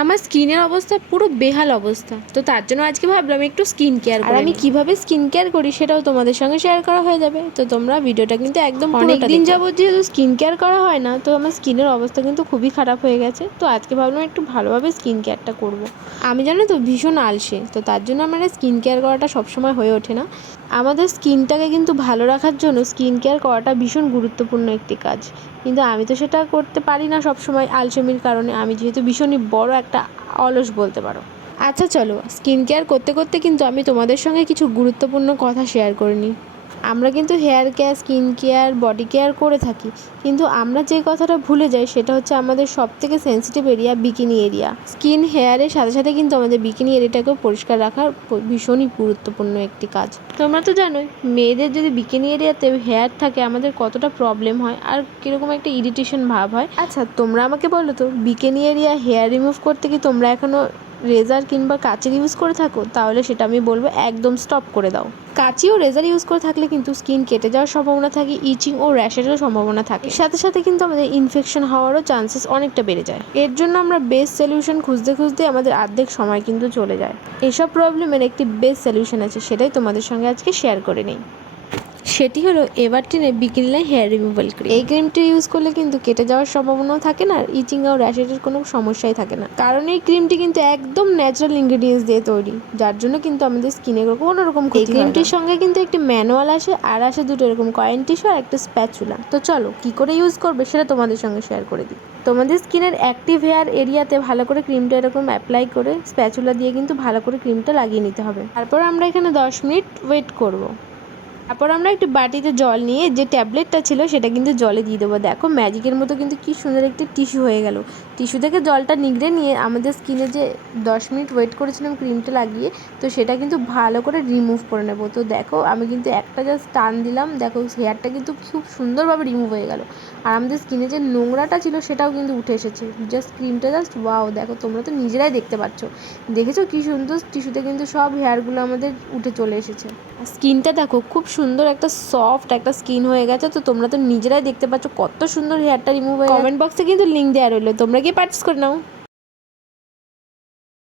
আমার স্কিনের অবস্থা পুরো বেহাল অবস্থা। তো তার জন্য আজকে ভাবলাম একটু স্কিন কেয়ার আর আমি কিভাবে স্কিন কেয়ার করি সেটাও তোমাদের সঙ্গে শেয়ার করা হয়ে যাবে। তো তোমরা ভিডিওটা কিন্তু একদম অনেক দিন যাবত যেহেতু স্কিন কেয়ার করা হয় না, তো আমার স্কিনের অবস্থা কিন্তু খুবই খারাপ হয়ে গেছে। তো আজকে ভাবলাম একটু ভালোভাবে স্কিন কেয়ারটা করব। আমি জানো তো ভীষণ আলসে, তো তার জন্য আমার স্কিন কেয়ার করাটা সবসময় হয়ে ওঠে না। আমাদের স্কিনটাকে কিন্তু ভালো রাখার জন্য স্কিন কেয়ার করাটা ভীষণ গুরুত্বপূর্ণ একটি কাজ, কিন্তু আমি তো সেটা করতে পারি না সবসময় আলসেমির কারণে। আমি যেহেতু ভীষণই বড় একটা অলস বলতে পারো। আচ্ছা চলো, স্কিন কেয়ার করতে করতে কিন্তু আমি তোমাদের সঙ্গে কিছু গুরুত্বপূর্ণ কথা শেয়ার করে নিই। আমরা কিন্তু hair care, skin care, body care করে থাকি, কিন্তু আমরা যে কথাটা ভুলে যাই সেটা হচ্ছে আমাদের সবথেকে sensitive area bikini area. Skin হেয়ারের সাথে সাথে কিন্তু আমাদের বিকিনি এরিয়াটাকেও পরিষ্কার রাখার ভীষণই গুরুত্বপূর্ণ একটি কাজ। তোমরা তো জানোই মেয়েদের যদি বিকিনি এরিয়াতে হেয়ার থাকে আমাদের কতটা প্রবলেম হয় আর কীরকম একটা ইরিটেশন ভাব হয়। আচ্ছা তোমরা আমাকে বলো তো, বিকিনি এরিয়া হেয়ার রিমুভ করতে কি তোমরা এখনও রেজার কিংবা কাঁচির ইউজ করে থাকো? তাহলে সেটা আমি বলবো একদম স্টপ করে দাও। কাঁচি ও রেজার ইউজ করে থাকলে কিন্তু স্কিন কেটে যাওয়ার সম্ভাবনা থাকে, ইচিং ও র্যাশেরও সম্ভাবনা থাকে। এর সাথে সাথে কিন্তু আমাদের ইনফেকশন হওয়ারও চান্সেস অনেকটা বেড়ে যায়। এর জন্য আমরা বেস্ট সলিউশন খুঁজতে খুঁজতে আমাদের অর্ধেক সময় কিন্তু চলে যায়। এসব প্রবলেমের একটি বেস্ট সলিউশন আছে, সেটাই তোমাদের সঙ্গে আজকে শেয়ার করে নিই। সেটি হলো এভারটিনের বিকিনি হেয়ার রিমুভাল ক্রিম। এই ক্রিমটি ইউজ করলে কিন্তু কেটে যাওয়ার সম্ভাবনাও থাকে না, আর ইচিং আর র্যাশের কোনো সমস্যাই থাকে না, কারণ এই ক্রিমটি কিন্তু একদম ন্যাচারাল ইনগ্রেডিয়েন্টস দিয়ে তৈরি, যার জন্য কিন্তু আমাদের স্কিনে কোনো রকম ক্ষতি হয় না। এই ক্রিমটির সঙ্গে কিন্তু একটি ম্যানুয়াল আসে, আর আসে দুটো এরকম কয়েন টিস্যু আর একটা স্প্যাচুলা। তো চলো কী করে ইউজ করবে সেটা তোমাদের সঙ্গে শেয়ার করে দিই। তোমাদের স্কিনের অ্যাক্টিভ হেয়ার এরিয়াতে ভালো করে ক্রিমটা এরকম অ্যাপ্লাই করে স্প্যাচুলা দিয়ে কিন্তু ভালো করে ক্রিমটা লাগিয়ে নিতে হবে। তারপর আমরা এখানে 10 মিনিট ওয়েট করব। তারপর আমরা একটি বাটিতে জল নিয়ে যে ট্যাবলেটটা ছিল সেটা কিন্তু জলে দিয়ে দেবো। দেখো ম্যাজিকের মতো কিন্তু কী সুন্দর একটি টিস্যু হয়ে গেল। টিস্যু থেকে জলটা নিগড়ে নিয়ে আমাদের স্কিনে যে 10 মিনিট ওয়েট করেছিলাম ক্রিমটা লাগিয়ে, তো সেটা কিন্তু ভালো করে রিমুভ করে নেবো। তো দেখো আমি কিন্তু একটা জাস্ট টান দিলাম, দেখো হেয়ারটা কিন্তু খুব সুন্দরভাবে রিমুভ হয়ে গেল, আর আমাদের স্কিনে যে নোংরাটা ছিল সেটাও কিন্তু উঠে এসেছে। জাস্ট ক্রিমটা জাস্ট ওয়াও, দেখো তোমরা তো নিজেরাই দেখতে পাচ্ছ, দেখেছো কী সুন্দর টিস্যুতে কিন্তু সব হেয়ারগুলো আমাদের উঠে চলে এসেছে। স্কিনটা দেখো খুব সুন্দর একটা সফট একটা স্কিন হয়ে গেছে। তো তোমরা তো নিজেরাই দেখতে পাচ্ছ কত সুন্দর হেয়ারটা রিমুভ হয়ে গেছে। কমেন্ট বক্সে কিন্তু লিঙ্ক দেওয়া রইলো, তোমরা গিয়ে পারচেস করে নাও।